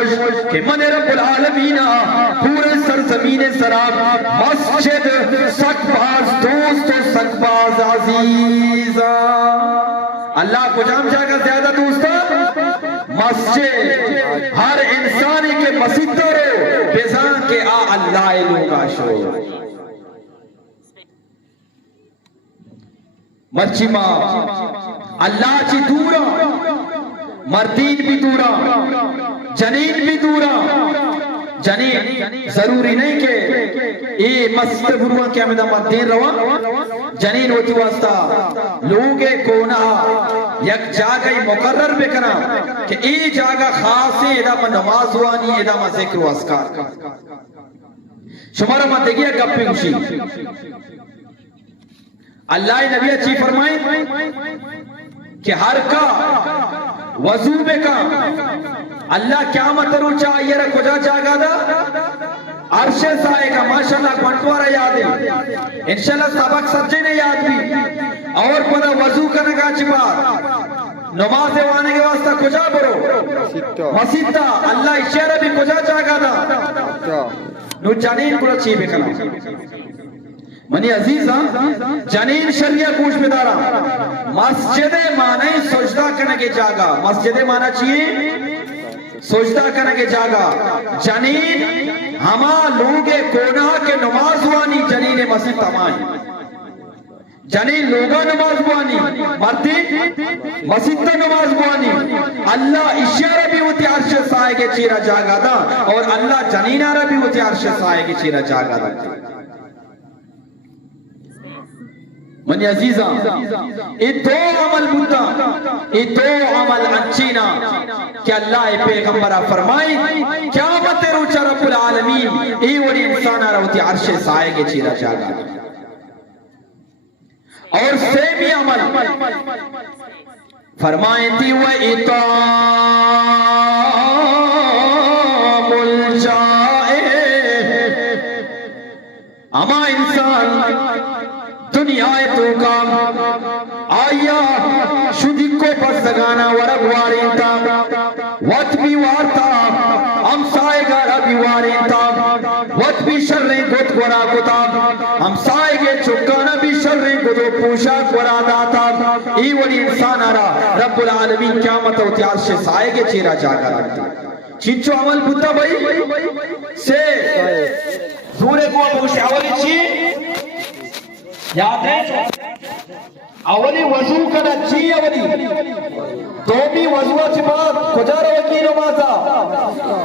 گوش کہ من رب العالمین پورے سرزمین سراب مسجد سکباز دوست و سکباز عزیز اللہ کو جام جاگا زیادہ دوستا مسجد ہر انسانی کے مسجد رو بیزان کے اللہ لوگا شو مرچی ماں اللہ چی دورا مردین بھی دورا جنین بھی دورا جنین ضروری نہیں کہ اے مسجد بروان کیا میدہ مردین روا جنین ہوتی واسطہ لوگے کونا یک جاگہ مقرر بکنا کہ اے جاگہ خاص ہے ایدہ میں نماز ہوانی ایدہ میں ذکر و اذکار شمارہ میں دیکھئے گپی گوشی اللہ نبی اچھی فرمائیں کہ ہر کا وضو بے کا اللہ قیامت رو چاہیے رہا کجا جاگا دا عرش سائے کا ماشاءاللہ کنٹوارا یاد ہے انشاءاللہ سبق سبجے نے یاد بھی اور پدا وضو کرنے کا چپا نماز وانے کے واسطہ کجا برو مسجد دا اللہ اشارہ بھی کجا جاگا دا نو جانین کلا چی بے کنا منی عزیزاں جنین شریعہ کوش بدارا مسجد معنی سجدہ کرنے کے جاگا مسجد معنی چیئے سجدہ کرنے کے جاگا جنین ہما لوگے کونا کے نماز وانی جنین مسجد تمائیں جنین لوگا نماز بوانی مردی مسجد تا نماز بوانی اللہ اشارہ بھی ہوتی عرش سائے کے چیرہ جاگا دا اور اللہ جنینہ بھی ہوتی عرش سائے کے چیرہ جاگا دا منی عزیزاں یہ دو عمل بودتا یہ دو عمل انچینا کہ اللہ پیغمبرہ فرمائی قیامت روچہ رب العالمین ای وری انسانہ رہوتی عرش سائے کے چیرہ جاگا اور سیمی عمل فرمائیں تھی وَإِطَامُ الْجَائِعِ اما انسان دنیا تو کام آیا شدی کو پس سگانا ورگ وارینتا وقت بھی وارتا ہم سائے گا ربی وارینتا وقت بھی شرریں گت گورا کتا ہم سائے گے چکانا بھی شرریں گتو پوشا گورا داتا ای وڑی انسان آرہ رب العالمین قیامت ہوتی عرش سائے گے چیرہ جاگا رکھتا چنچو عمل بودتا بھائی سے زورے کو پوشے اولی چی یاد ہے اولی وضو کنا چی اولی دومی وضوہ چپا کجا روکی نمازا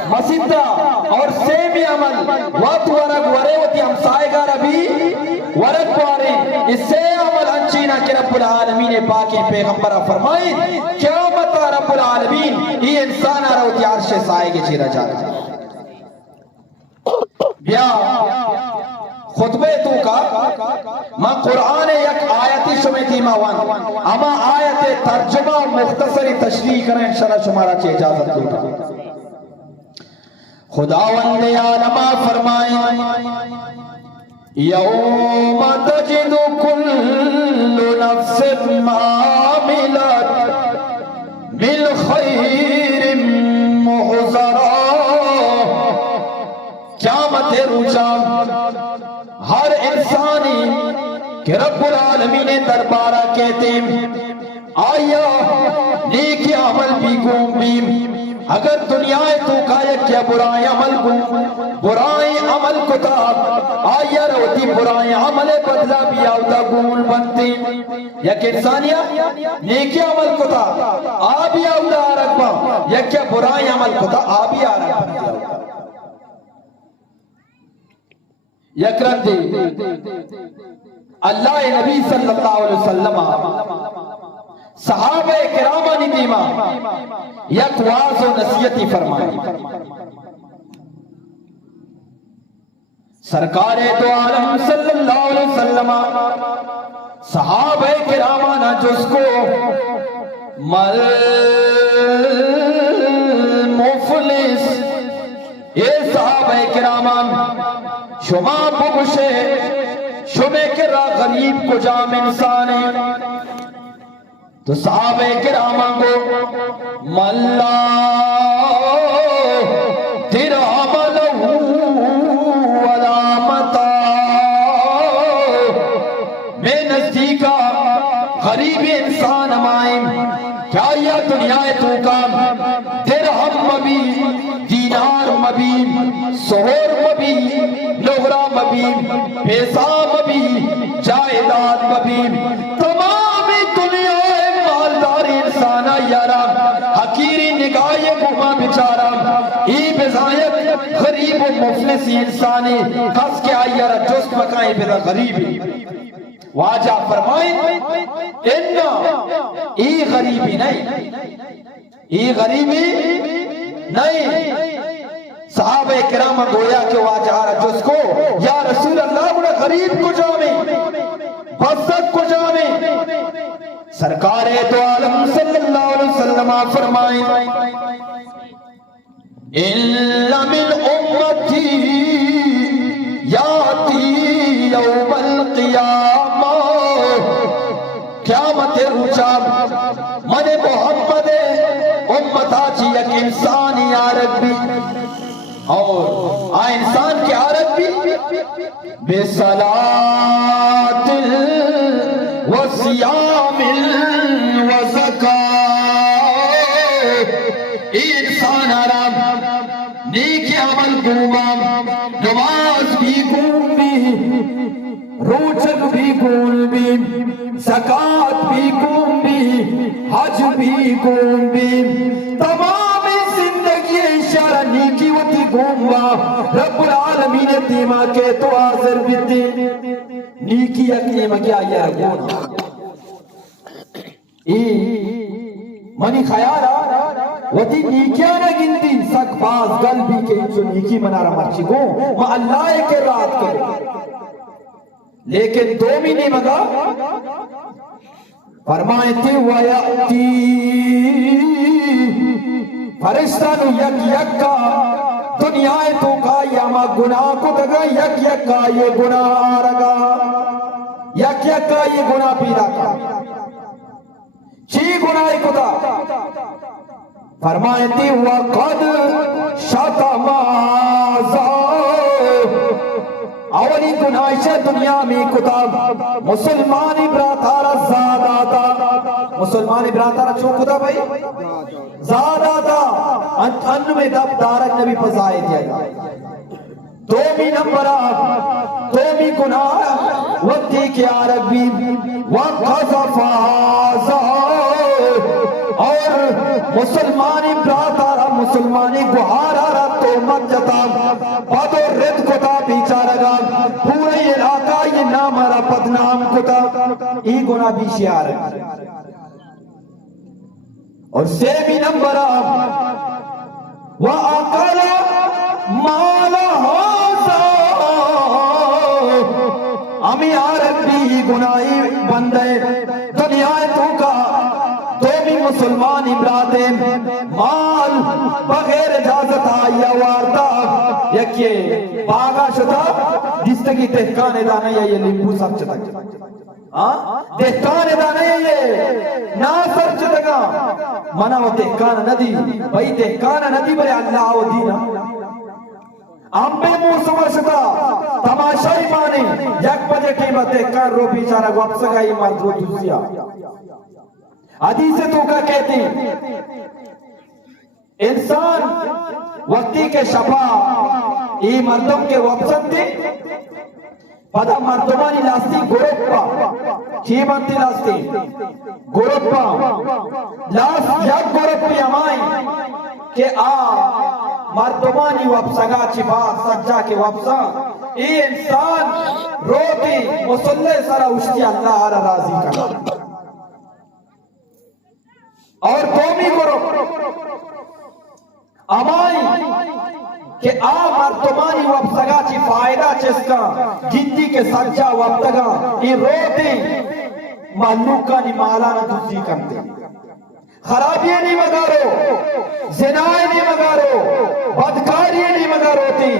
مسیدہ اور سیمی عمل وقت ورگ ورے ہوتی ہم سائے گا ربی ورگ پارے اس سے عمل انچینا کہ رب العالمین پاکی پیغمبرہ فرمائی قیامت رب العالمین یہ انسان آ رہا ہوتی عرش سائے کے چیرہ جاتا بیا خطبے تو کا ما قرآن یک آیتی شمیتی ماوان اما آیت ترجمہ مختصری تشریح کریں انشاءاللہ شمارا چے اجازت دیتا خداوند عالمہ فرمائیں یوم تجد کل نفس ما عملت من خیر محضرا قیامت روچا ہر انسانی کہ رب العالمین دربارہ کہتے ہیں آیا نیک عمل بھی گوم بھی اگر دنیا تو کائک کیا برائی عمل گوم برائی عمل کتا آیا روتی برائی عمل بدلا بھی آوتا گول بنتے یک انسانیہ نیک عمل کتا آبی آوتا رکبا یک کیا برائی عمل کتا آبی آرکبا یکرم دے اللہ نبی صلی اللہ علیہ وسلم صحابہ کرامہ ندیمہ یک واضح و نصیحتی فرمائی سرکار دو عالم صلی اللہ علیہ وسلم صحابہ کرامہ نہ جس کو مل مفلس یہ صحابہ کرامہ شما بگشے شمے کرا غریب کو جام انسان تو صحابہ کرامہ کو ملا مبین سہور مبین لغرا مبین پیسہ مبین جائیداد مبین تمام دنیا مالدار انسان یارا حقیری نگاہ گما بچارا ای بزایت غریب و مفلس انسانی کس کے آئیارا جست مکائیں بدا غریبی واجہ فرمائیں انہا ای غریبی نہیں ای غریبی نہیں صحابہ کرام گویا کہ واجہ رہا جس کو یا رسول اللہ بڑا غریب کو جانے بسط کو جانے سرکار دو عالم صلی اللہ علیہ وسلم فرمائیں اِلَّا مِنْ أُمَّتِي یاتی یوم القیامہ قیامت رجا من محمد امتا چی یک انسان یا ربی اور آ انسان کی عرب بھی بصلاة و صیام و زکاة انسان عرب نیک عمل گوام نماز بھی گون بھی روچن بھی گون بھی زکاة بھی گون بھی حج بھی گون بھی تمام زندگی اشارہ نیکی وتی گونوا رب العالمین تیما کے تو حاضر بیتی نیکی اکنی مگیا یا گونا منی خیالا وتی نیکیانا گندی سک باز قلبی کے انچو نیکی منارا مرچی گون ما اللہ کے رات کرے لیکن دو مہینے مگا فرمائے تھی وَيَأْتِي فرشتانو یک یک کا دنیا تو کا یاما گناہ کو دگا یک یک کا یہ گناہ آرگا یک یک کا یہ گناہ پیدا کا چی گناہ کو دا فرمائے تھی وَقَدْ شَتَمَ اولی گناہش دنیا میں کتاب مسلمانی براتارا زیادہ دا مسلمانی براتارا چھو کتا بھائی زیادہ دا ان میں دب دارک نبی پزائے دیا دومی نمبر دومی گناہ وقتی کی عربی وقذف آزا اور مسلمانی براتارا مسلمانی گوھارا تو مت جتا بد و رد کتا بیچارگا پورے علاقہ یہ نام را بدنام کتا ای گناہ بھی شیار ہے اور سیمی نمبر وَأَقَلَ مَالَ حَوْزَ ہمیں عربی گناہی بندے دنیا تو کا تو بھی مسلمان امراتے مال بغیر اجازت آیا وارتا یکیے باغا شتا جستگی تحکانے دانا یہ لیمبو سب چتا تحکانے دانا یہ نا سب چتا منا وہ تحکانا ندی بھئی تحکانا ندی بھئی اللہ و دینا امبے موسم شتا تماشائی مانے یک بجے ٹیمہ تحکان رو بیچارہ گوپ سکائی مرد رو دوسیا حدیث تو کا کہتی انسان وقتی کے شفا ای مردم کے وقت تھی پدا مردمانی لاستی گروپا چی بنتی لاستی گروپا لاست یک گروپی امائی کہ مردمانی وپسگا چی بات سجا کے وپسا ای انسان روتی مسلح سرا اشتی اللہ آرہ راضی کرنا اور دومی گروپ امائی کہ مردمانی وپسگا چی فائدہ چسکا گندی کے سجا وپتگا ای روتی محلوکانی مالانا دوزی کرتے خرابیاں نہیں مگارو زنائیں نہیں مگارو بدکاریاں نہیں مگاروتی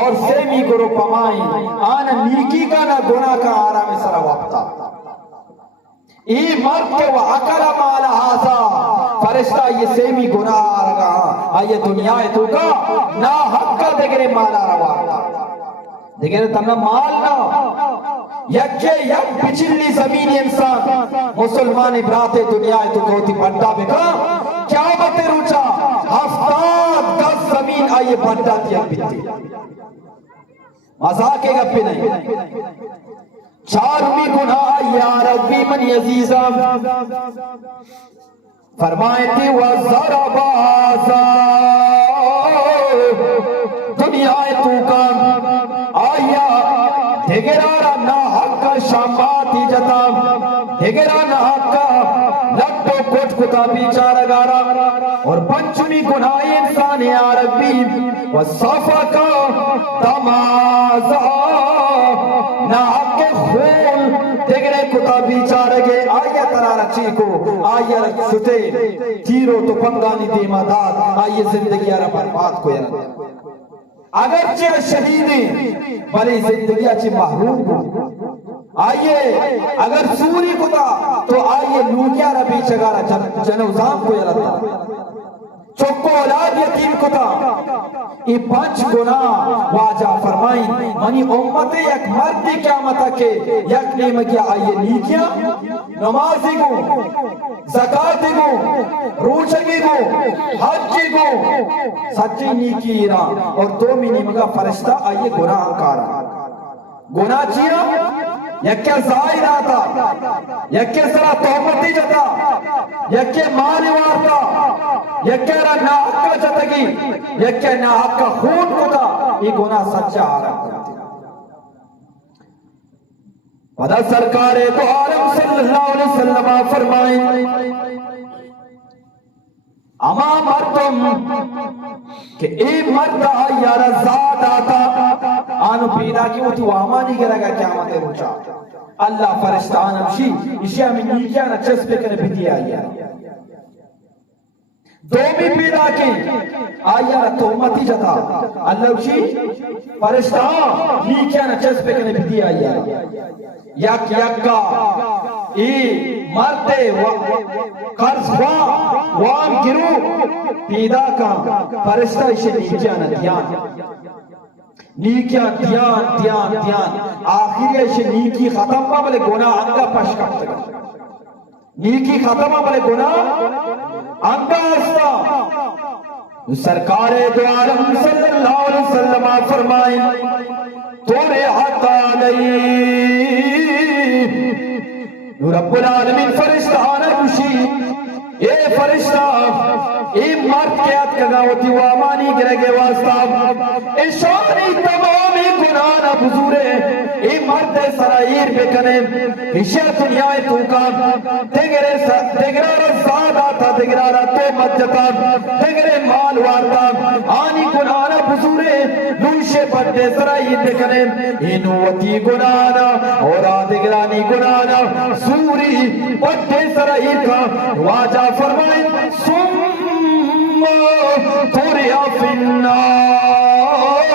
اور سیمی گروپ امائی آنا نیکی کا نہ گناہ کا آرام سرا وقتا ای مرد کے وعقل مالا حاضا فرشتہ یہ سیمی گناہ آرگا آئیے دنیا تو کا نا حق کا دگرے مالا روا دگرے تمنا مال نا یکے یک پچھلی زمینی انسان مسلمان براتے دنیا تو ہوتی پڑھتا بکا کیا بتے روچا ہفتاد گز زمین آئیے بانٹاتی ہے پیتی مذاق کے گپے نہیں چارمی گناہ یا ربی من عزیزہ فرمائے تھی وَزَرَبَ آزَا دنیا تو کا آیا دھگرارا نا حق کا شاماتی جتا دھگرارا حق کا لٹو کوٹ کتا بیچارہ گارا اور پنچمی گناہ انسان یا ربی وصفہ کا تمازا نا حق کے خون دھگرے کتا بیچارہ گے آیا ترارا چیکو آیا شتے تیرو تو پنگانی دیما داد آئیے زندگی آرہ برباد کو یرد اگرچہ شہیدیں بلے زندگی اچھی محروم کو آئیے اگر سوری کتا تو آئیے لوگیا ربی چگارا جنوزام کو یرد چکو اولاد یتیم کتا ای پانچ گناہ واجہ فرمائیں منی امت یک مردی قیامتا کے یک نیم کیا آئیے نیکیاں نمازی گو زکاة گو روچگی گو حجی گو سچی نیکی ایران اور دو نیم کا فرشتہ آئیے گناہ انکارا گناہ چیرا یکے زائر آتا یکے سرا تومتی جتا یکے مالی وارتا یکے را ناحق کا جتگی یکے ناحق کا خون کتا یہ گناہ سچا آرہا ودا سرکار دو عالم صلی اللہ علیہ وسلم فرمائیں اما مردم کہ اے مرد آئیارا زاد آتا آنو پیدا کی وہ تو آمانی گرہ گا قیامت روچا اللہ فرشتہ آنمشی اسی ہمیں نیکیا نا چس پہ کرنے بھی آئیارا دومی پیدا کی آئیارا تو امتی جتا اللہ اسی فرشتہ نیکیا نا چس پہ کرنے بھی آئیارا یک یکا ای مرتے قرض وام گرو پیدا کا فرشتہ اسے نیکیاں دیان نیکیاں دیان آخری اسے نیکی ختم ہوا بلے گناہ انگا پش کرتے گا نیکی ختم ہوا بلے گناہ انگا استا سرکار دو عالم صلی اللہ علیہ وسلم فرمائیں توڑے حتا نہیں رب العالمین فرشتہ آنا کشی اے فرشتہ اے مرد کے ہاتھ کا گاوتی وامانی گرگے واسطہ اے شانی تمامی گناہ بزورے اے مرد سرائیر بکنے ہشہ دنیا تو کا دگرارا زاد آتا دگرارا تو مت جتا دگرے مال وارتا آنی گناہ بزورے نوشے پڑھتے سرائیر بکنے انوتی گناہ اور آدگرانی گناہ سوری پڑھتے سرائیر کا واجہ فرمائیں ثم تریا فی النار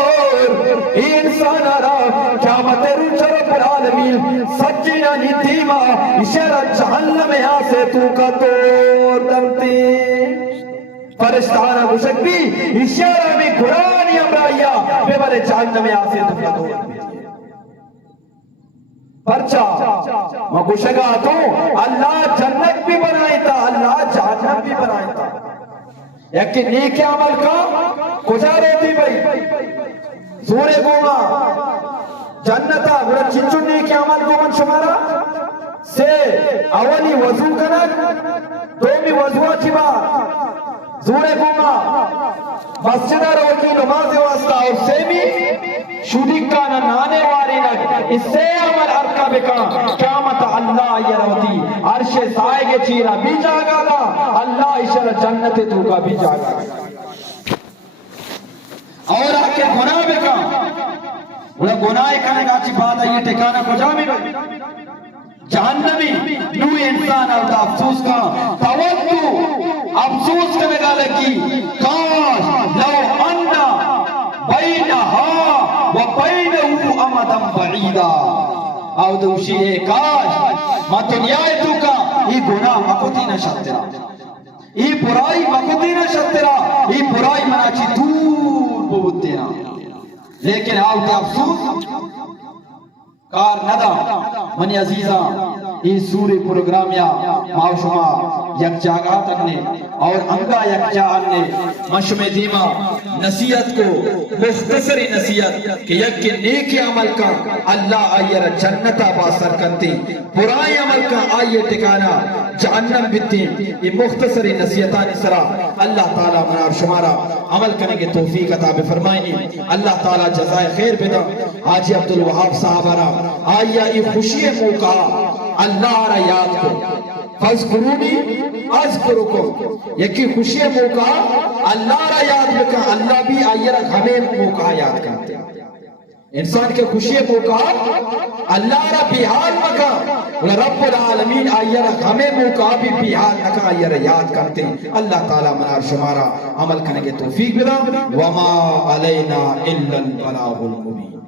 انسان آرہ قیامت روچ رب العالمین سچینا نیتیما اشارہ جہنم آسے تو کا توڑ دمتے فرشتانہ گشک بھی اشارہ میں قرآنی امرائیہ بے بارے جہنم آسے تو کا توڑ دمتے پرچا میں گشگا تو اللہ جنت بھی بنائے تھا اللہ جہنم بھی بنائے تھا یکی نیک عمل کا کجا رہتی بھئی سورے گوما جنتا گرہ چنچن نیک عمل کو من شمارا سے اولی وضو کنک دومی وضو چبا سورے گوما مسجدہ روکی نماز واسطہ اور سیمی شودی کانا نانے واری نک اس سے عمل ارکا بکا قیامت اللہ یروتی عرش سائے گے چیرہ بھی جاگا دا اللہ اشارہ جنت تو کا بھی جاگا اور آکے گناہ بکا وہ گناہ کنے گا چی بات ہے یہ ٹھکانا کو جا میں جہنمی نو انسان ہوتا افسوس کا توتو افسوس کرنے گا لکی کاش لو انہ بینہا و بینہو امدن بعیدہ او دوشی اے کاش ما دنیای تو کا یہ گناہ مکتی نہ شترا یہ برائی مکتی نہ شترا یہ برائی مناچی دور بہت دینا لیکن آوتے افسوس کار ندا منی عزیزاں یہ سوری پروگرام یا معاشمہ یک جاگہ تکنے اور انگا یکجان نے مشم دیما نصیحت کو مختصری نصیحت کہ یک نیک عمل کا اللہ آئیر جنت آباسر کرتی برائی عمل کا آئیر ٹکانا جہنم بیتی یہ مختصری نصیحتانی سرا اللہ تعالیٰ منار شمارا عمل کرنے کے توفیق عطا فرمائنی اللہ تعالیٰ جزائے خیر بدا حاجی عبدالوہاب صاحب را آئیا یہ خوشی موقع اللہ را یاد کو فَاذْكُرُونِي أَذْكُرُكُمْ یکی خوشی موقع اللہ را یاد بکا اللہ بھی آئیر ہمیں موقع یاد کرتے انسان کے خوشی موقع اللہ را بیحال بکا رب العالمین آئیر ہمیں موقع بھی بیحال بکا آئیر یاد کرتے اللہ تعالیٰ منار شمارا عمل کرنے کے توفیق بدا وَمَا عَلَيْنَا إِلَّا الْبَلَاغُ الْمُبِينَ